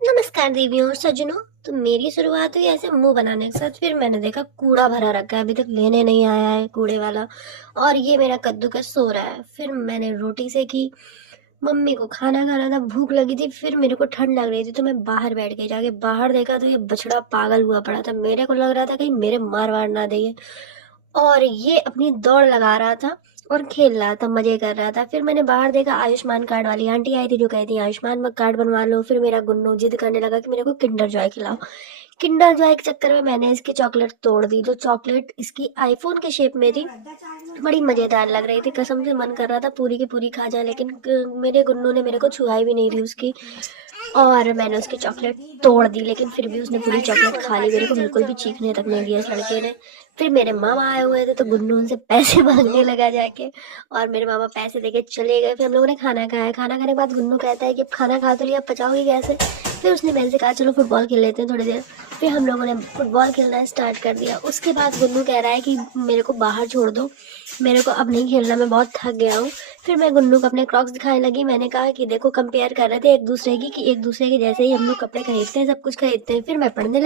नमस्कार देवियों और सज्जनों। तो मेरी शुरुआत हुई ऐसे मुंह बनाने के साथ। फिर मैंने देखा कूड़ा भरा रखा है, अभी तक लेने नहीं आया है कूड़े वाला। और ये मेरा कद्दूकस सो रहा है। फिर मैंने रोटी सेकी, मम्मी को खाना खाना था, भूख लगी थी। फिर मेरे को ठंड लग रही थी तो मैं बाहर बैठ गई। जाके बाहर देखा तो ये बछड़ा पागल हुआ पड़ा था। मेरे को लग रहा था कहीं मेरे मार वार ना दे ये। और ये अपनी दौड़ लगा रहा था और खेल रहा था, मजे कर रहा था। फिर मैंने बाहर देखा, आयुष्मान कार्ड वाली आंटी आई थी जो कहती आयुष्मान कार्ड बनवा लो। फिर मेरा गुन्नू जिद करने लगा कि मेरे को किंडर जॉय खिलाओ। किंडर जॉय के चक्कर में मैंने इसकी चॉकलेट तोड़ दी। जो चॉकलेट इसकी आईफोन के शेप में थी, बड़ी मजेदार लग रही थी। कसम से मन कर रहा था पूरी की पूरी खा जाए, लेकिन मेरे गुन्नू ने मेरे को छुआई भी नहीं थी उसकी। और मैंने उसकी चॉकलेट तोड़ दी, लेकिन फिर भी उसने पूरी चॉकलेट खा ली। मेरे को बिल्कुल भी चीखने तक नहीं दिया इस लड़के ने। फिर मेरे मामा आए हुए थे तो गुन्नू उनसे पैसे मांगने लगा जाके। और मेरे मामा पैसे देके चले गए। फिर हम लोगों ने खाना खाया। खाना खाने के बाद गुन्नू कहता है कि अब खाना खा तो लिया, अब पचाओगे कैसे। फिर उसने मेरे से कहा चलो फुटबॉल खेल लेते हैं थोड़ी देर। फिर हम लोगों ने फुटबॉल खेलना स्टार्ट कर दिया। उसके बाद गुन्नू कह रहा है कि मेरे को बाहर छोड़ दो, मेरे को अब नहीं खेलना, मैं बहुत थक गया हूँ। फिर मैं गुन्नू को अपने क्रॉक्स दिखाने लगी। मैंने कहा कि देखो, कंपेयर कर रहे थे एक दूसरे की कि एक दूसरे के जैसे ही हम लोग कपड़े खरीदते हैं, सब कुछ खरीदते हैं। फिर मैं पढ़ने